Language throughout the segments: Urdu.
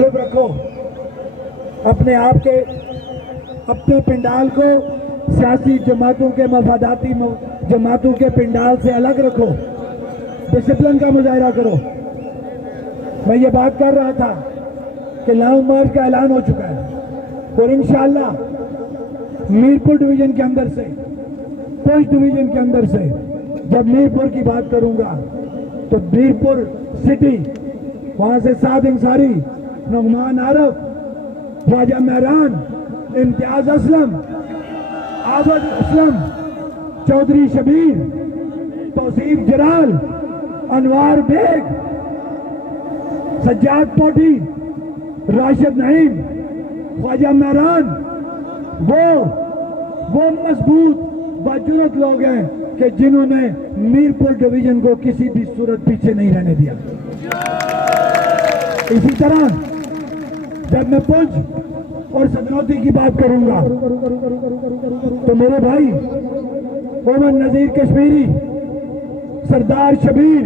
رکھو اپنے آپ کے اپنے پنڈال کو سیاسی جماعتوں کے مفاداتی جماعتوں کے پنڈال سے الگ رکھو، ڈسپلن کا مظاہرہ کرو۔ میں یہ بات کر رہا تھا کہ لانگ مارچ کا اعلان ہو چکا ہے اور انشاءاللہ میرپور ڈویژن کے اندر سے پنچ ڈویژن کے اندر سے جب میرپور کی بات کروں گا تو میرپور سٹی، وہاں سے سعد انصاری، نعمان عارف، خواجہ مہران، امتیاز اسلم، عابد اسلم، چودھری شبیر، توصیف جلال، انوار بیگ، سجاد پوٹی، راشد نعیم، خواجہ مہران وہ مضبوط باجرت لوگ ہیں کہ جنہوں نے میرپور ڈویژن کو کسی بھی صورت پیچھے نہیں رہنے دیا۔ اسی طرح جب میں پنچ اور سدنوتی کی بات کروں گا تو میرے بھائی محمد نذیر کشمیری، سردار شبیر،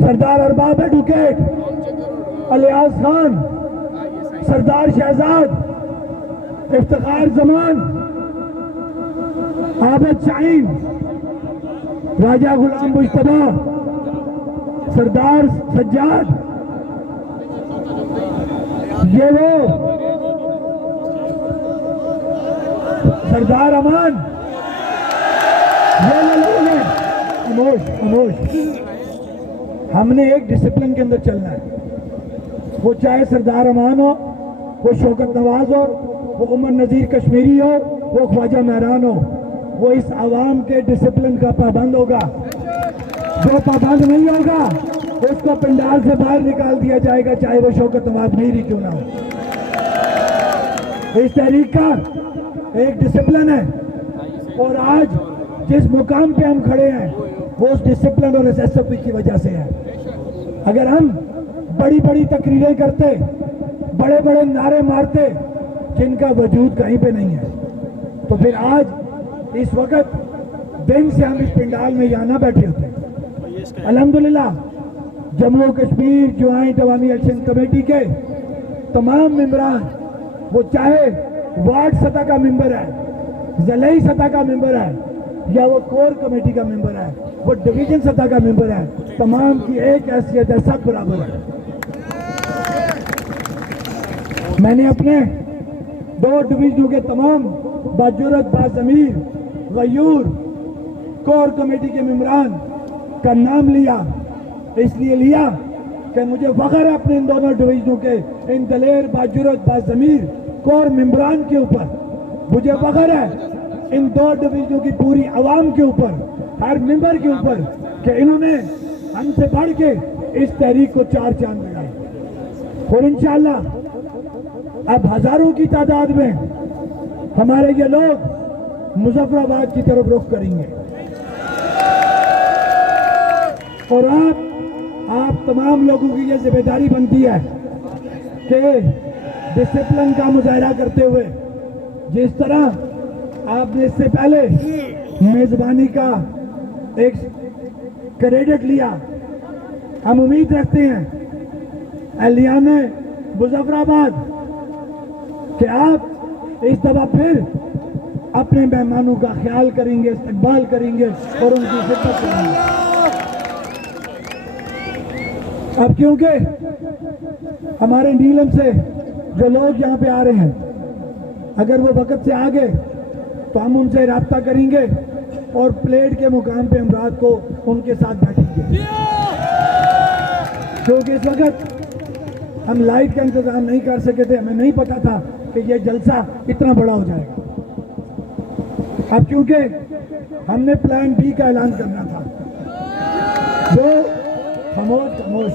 سردار ارباب ایڈوکیٹ، الیاس خان، سردار شہزاد، افتخار زمان، عابد شاہین، راجہ غلام مجتبیٰ، سردار سجاد، یہ وہ سردار امان، یہ لوگ ہیں۔ خاموش ہم نے ایک ڈسپلن کے اندر چلنا ہے، وہ چاہے سردار امان ہو، وہ شوکت نواز ہو، وہ محمد نذیر کشمیری ہو، وہ خواجہ مہران ہو، وہ اس عوام کے ڈسپلن کا پابند ہوگا۔ جو پابند نہیں ہوگا اس کو پنڈال سے باہر نکال دیا جائے گا، چاہے وہ شوکت نواز میری کیوں نہ ہو۔ اس تحریک کا ایک ڈسپلن ہے اور آج جس مقام پہ ہم کھڑے ہیں وہ اس ڈسپلن اور اس ایس ایف پی کی وجہ سے ہے۔ اگر ہم بڑی بڑی تقریریں کرتے، بڑے بڑے نعرے مارتے جن کا وجود کہیں پہ نہیں ہے تو پھر آج اس وقت دن سے ہم اس پنڈال میں یہاں نہ بیٹھے ہوتے۔ الحمدللہ جموں کشمیر جوائنٹ عوامی ایکشن کمیٹی کے تمام ممبران، وہ چاہے وارڈ سطح کا ممبر ہے، ضلعی سطح کا ممبر ہے یا وہ کور کمیٹی کا ممبر ہے، وہ ڈویژن سطح کا ممبر ہے، تمام کی ایک حیثیت ہے، سب برابر ہے۔ میں نے اپنے 2 ڈویژنوں کے تمام باجرت، باضمیر، غیور، کور کمیٹی کے ممبران کا نام لیا، اس لیے لیا کہ مجھے فخر ہے اپنے ان دونوں ڈویژنوں کے ان دلیر، باجرت، باضمیر کور ممبران کے اوپر، مجھے فخر ہے ان 2 ڈویژنوں کی پوری عوام کے اوپر، ہر ممبر کے اوپر کہ انہوں نے ہم سے بڑھ کے اس تحریک کو 4 چاند لگائے اور انشاءاللہ اب ہزاروں کی تعداد میں ہمارے یہ لوگ مظفر آباد کی طرف رخ کریں گے اور آپ تمام لوگوں کی یہ ذمہ داری بنتی ہے کہ ڈسپلن کا مظاہرہ کرتے ہوئے جس طرح آپ نے اس سے پہلے میزبانی کا ایک کریڈٹ لیا، ہم امید رکھتے ہیں اہلیان مظفر آباد کہ آپ اس دفعہ پھر اپنے مہمانوں کا خیال کریں گے، استقبال کریں گے اور ان کی خدمت کریں گے۔ اب کیونکہ ہمارے نیلم سے جو لوگ یہاں پہ آ رہے ہیں اگر وہ وقت سے آگے تو ہم ان سے رابطہ کریں گے اور پلیٹ کے مقام پہ ہم رات کو ان کے ساتھ بیٹھیں گے، کیونکہ اس وقت ہم لائٹ کا انتظام نہیں کر سکے تھے، ہمیں نہیں پتا تھا کہ یہ جلسہ اتنا بڑا ہو جائے گا۔ اب کیونکہ ہم نے پلان بی کا اعلان کرنا تھا، وہ خاموش